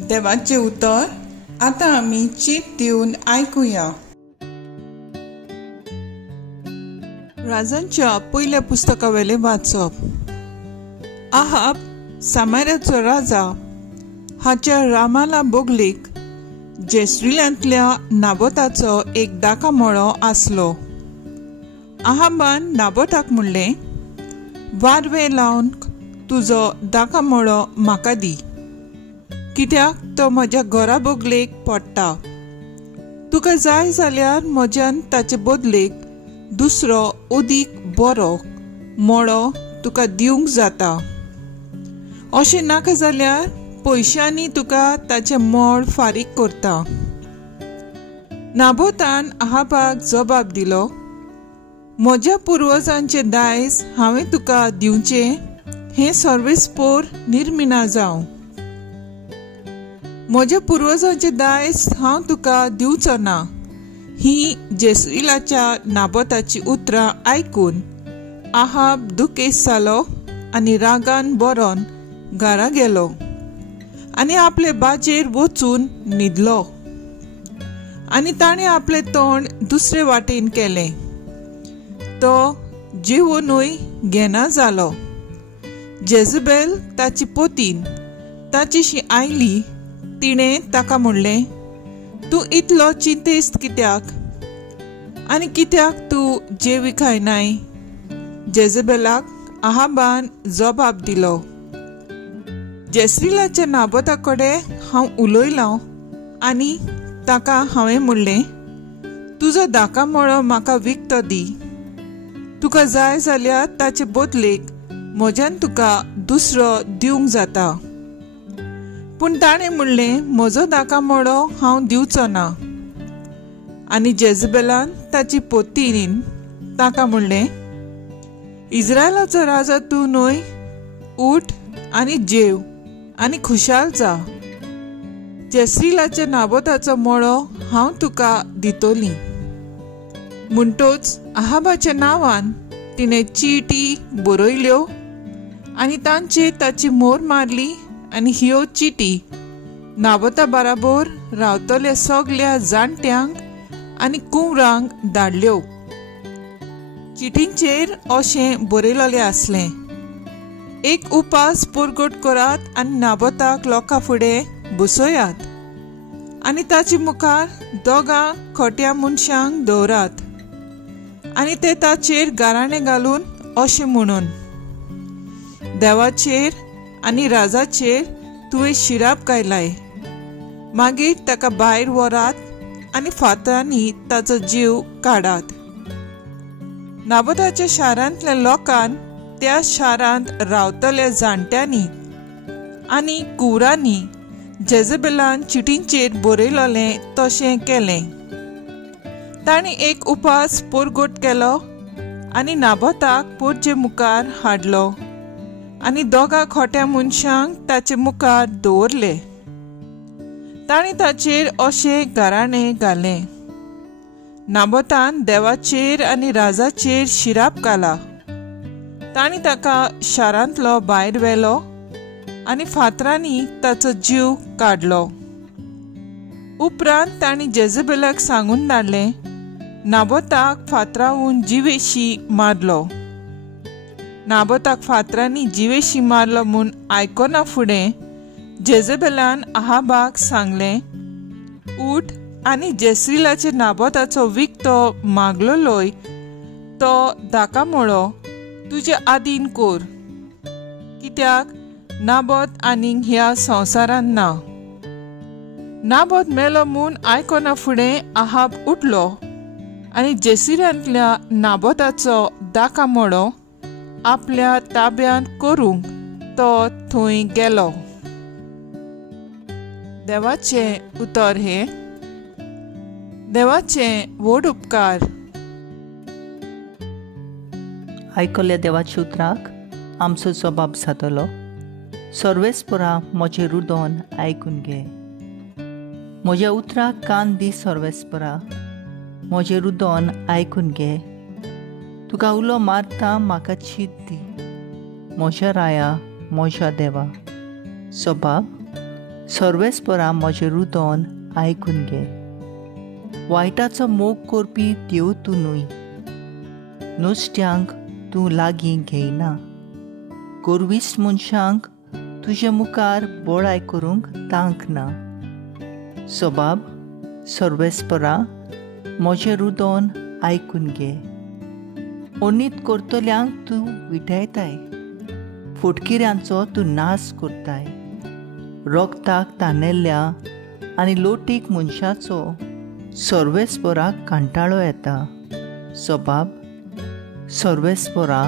देवाचे उतर आता आम्ही चीत दिवन ऐकूया। राजांच्या पहिल्या पुस्तकावेले वाचप। आहाब सामार्याचो राजा हाच्या रामाला बोगलीक जेस्रिलांतल्या नाबोताचो एक दाका मळो आसलो। आहाबान नाबोताक म्हणले, वारवे लावन तुजो दाका मळो म्हाका दी, कित्याक तो म्हज्या घरा बोगलेक पडटा। तुका जाय जाल्यार म्हज्यान ताचे बदलेक दुसरो अदीक बरो मळो तुका दिवंक जाता, अशें नाका जाल्यार पयशांनी तुका ताचे मोल फारीक करता। नाबोतान आहाबाक जबाब दिलो, म्हज्या पुर्वजांचे दायज हांवें तुका दिवचें हें सर्वेस्पोर निर्मिना जावं। म्हज्या पुर्वजांचे दायज हांव तुका दिवचो ना। ही जेस्रिलाच्या नाबोताची उतरां आयकून आहाब दुखेस्त जालो आनी रागान बरोन घरा गेलो आनी आपले बाजेर वचून न्हिदलो। आनी ताणें आपले तोंड दुसरे वाटेन केलें। तो जेवनूय घेना जालो। जेजुबेल ताची पोतीन ताचीशी आयली। तिणें ताका म्हणलें, तूं इतलो चिंतेस्त कित्याक आनी कित्याक तूं जेवी खायनाय? जेजुबेलाक आहाबान जबाब दिलो, जेस्रिलाच्या नाबोता कडेन हांव उलयलां आनी ताका हांवें म्हणलें, तुजो दाका मळो म्हाका विकतो दी, तुका जाय जाल्यार ताचे बदलेक म्हज्यान तुका दुसरो दिवंक जाता। पूण ताणें म्हणलें, म्हजो दाका मळो हांव दिवचो ना। आनी जेजुबेलान ताची पोतीन ताका म्हणलें, इस्रायलाचो राजा तूं न्हय, उठ आनी जेव आनी खुशाल जा। जेस्रिलाच्या नाबोताचो मळो हांव तुका दितोली। म्हणटूच आहाबाच्या नांवान तिणें चिटी बरयल्यो आनी तांचेर ताची मोर मारली आनी ह्यो चिटी नाबोता बराबर रावतल्या सगल्या जाणट्यांक आनी कुंवरांक धाडल्यो। चिटींचेर अशें बरयलोलें आसलें, एक उपास परगट करात आनी नाबोताक लोकां फुडें बसयात आनी ताचे मुखार दोगां खोट्या मनशांक दवरात आनी ते ताचेर गाराणें घालून अशें म्हणून, देवाचेर आनी राजाचेर तुवें शिराप घायलाय। मागीर ताका भायर व्हरात आनी फातरांनी ताचो जीव काडात। नाबोताच्या शारांतल्या लोकांन त्या शारांत रावतल्या जाणट्यांनी आनी कुंवरांनी जेजुबेलान चिटींचेर बरयलोलें तशें केलें। ताणें एक उपास परगट केलो आनी नाबोताक पोरचे मुखार हाडलो आनी दोगां खोट्या मनशांक ताचे मुखार दवरले। ताणें ताचेर अशें गाराणें घालें, नाबोतान देवाचेर आनी राजाचेर शिराप घाला। ताणें ताका शारांतलो भायर व्हेलो आनी फातरांनी ताचो जीव काडलो। उपरांत ताणें जेजुबेलाक सांगून धाडलें, नाबोताक फातरावून जिवेशी मारलो। नाबोताक फातरांनी जिवेशी मारलो म्हूण आयकोना फुडें जेजुबेलान आहाबाक सांगलें, उठ आनी जेस्रिलाच्या नाबोताचो विकतो मागलोलोय तो दाका मळो तुजे आदीन कोर, कित्याक नाबोत आनीक ह्या संवसारांत ना। नाबोत मेलो म्हूण आयकोना फुडें आहाब उठलो आनी जेस्रिलांतल्या नाबोताचो दाका मळो आपल्या ताब्यांत करूंक तो थंय गेलो। देवाचें उतर हे। देवाचें व्हड उपकार। आयकल्या देवाच्या उतराक आमचो जबाब जातलो, सर्वेस्परा म्हजें रुदन आयकून घे। म्हज्या उतराक कान दी सर्वेस्परा, म्हजें रुदन आयकून घे। तुका उलो मारता म्हाका चीत दी, म्हज्या राया म्हज्या देवा। जबाब, सर्वेस्परा म्हजें रुदोन आयकून घे. वायटाचो मोग करपी देव तूं न्हय. नुस्त्यांक तूं लागीं घेयना. गोरविस्ट मनशांक तुजे मुखार बोळाय करूंक तांक ना. सोबाब, सर्वेस्परा, म्हजें रुदोन आयकून घे. ओनीत करतल्यांक तूं विटयताय. फुटकिऱ्यांचो तूं नाश करताय. रोगताक ताणेल्ल्या आनी लोटीक मनशाचो सर्वेस्पराक कांटाळो येता. सोबाब, सर्वेस्परा,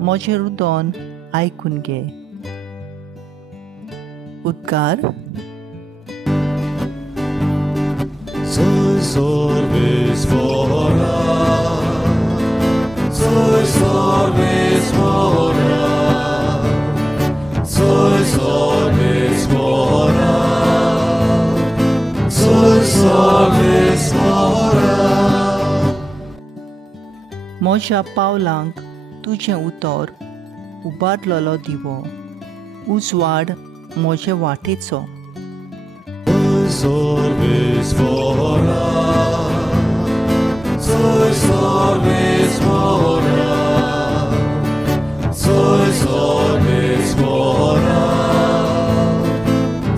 म्हजें रुदोन आयकून घे. उद्गार. Soy Sorvespora, soy Sorvespora, soy Sorvespora, soy Sorvespora. म्हज्या पावलांक तुजें उतर उबारलेलो दिवो. उजवाड म्हजे वाटेचो. Soy Sorvespora, soy Sorvespora, soy Sorvespora,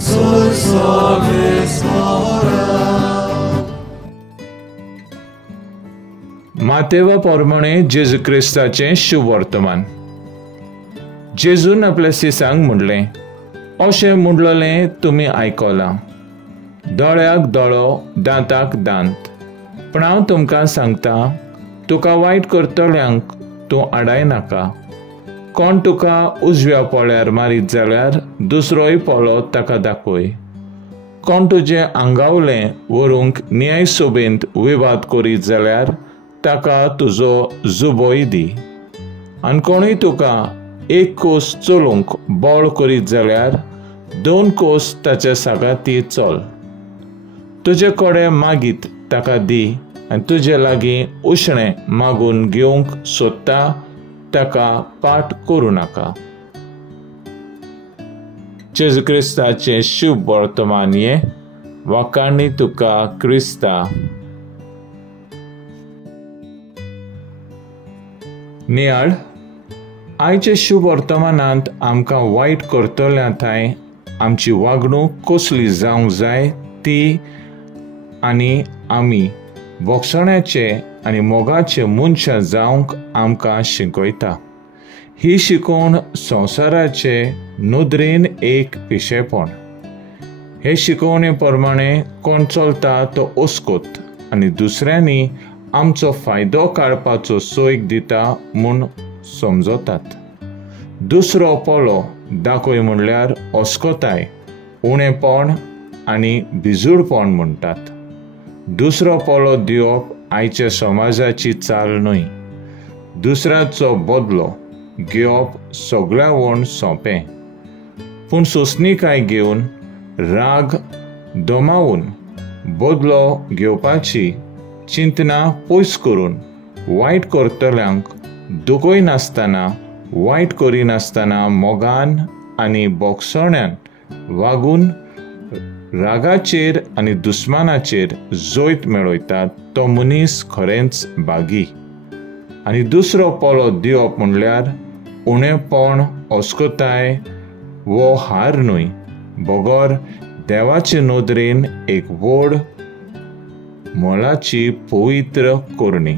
soy Sorvespora. मातेवा पोरमोणे जेजू क्रिस्ताचें शुभ वर्तमान. जेजून आपल्या सिसांक म्हणलें, अशें म्हणलेलें तुमी आयकलां, दोळ्याक दोळो, दांताक दांत. पूण हांव तुमकां सांगता, तुका वायट करतल्यांक तूं आडाय नाका. कोण तुका उजव्या पोळ्यार मारीत जाल्यार दुसरोय पोळो ताका दाखय. कोण तुजें आंगावलें व्हरूंक न्यायसोबेंत विवाद करीत जाल्यार ताका तुजो जुबोय दी. आनी कोणूय तुका एक कोस चलूंक बोळ करीत जाल्यार 2 कोस ताच्या सागाती चल. तुजे कडेन मागीत ताका दी, आनी तुजे लागीं उशणें मागून घेवंक सोदता ताका पाट करूं नाका. जेजू क्रिस्ताचें शुभ वर्तमान हें. वाखाणणी तुका क्रिस्ता. नियाळ. आयचे शुभ वर्तमानांत आमकां वायट करतल्या थंय आमची वागणूक कसली जावंक जाय ती आनी आमी बोगसण्याचे आनी मोगाचे मनशां जावंक आमकां शिकयता. ही शिकोवन संवसाराचे नदरेन एक पिशेपण. हे शिकोवणे प्रमाणे कोण चलता तो ओस्कोत आनी दुसऱ्यांनी आमचो फायदो काडपाचो सोयक दिता म्हूण समजतात. दुसरो पोलो दाखय म्हणल्यार ओस्कोताय, उणेपण आनी भिजूडपण म्हणटात. दुसरो पोलो दिवप आयच्या समाजाची चाल न्हय. दुसऱ्याचो बदलो घेवप सगळ्यावण सोंपें. पूण सोंसणीकाय घेवन राग दोमावून बदलो घेवपाची चिंतना पयस करून वायट करतल्यांक दुखय नासतना, वायट करिनासतना मोगान आनी बोगसण्यान वागून रागाचेर आनी दुस्मानाचेर जोयत मेळयतात तो मनीस खरेंच बागी. आनी दुसरो पोलो दिवप म्हणल्यार उणेपण, ओस्कोताय वो हार न्हय, बगर देवाचे नदरेन एक व्हड मोलाची पवित्र कोरणी.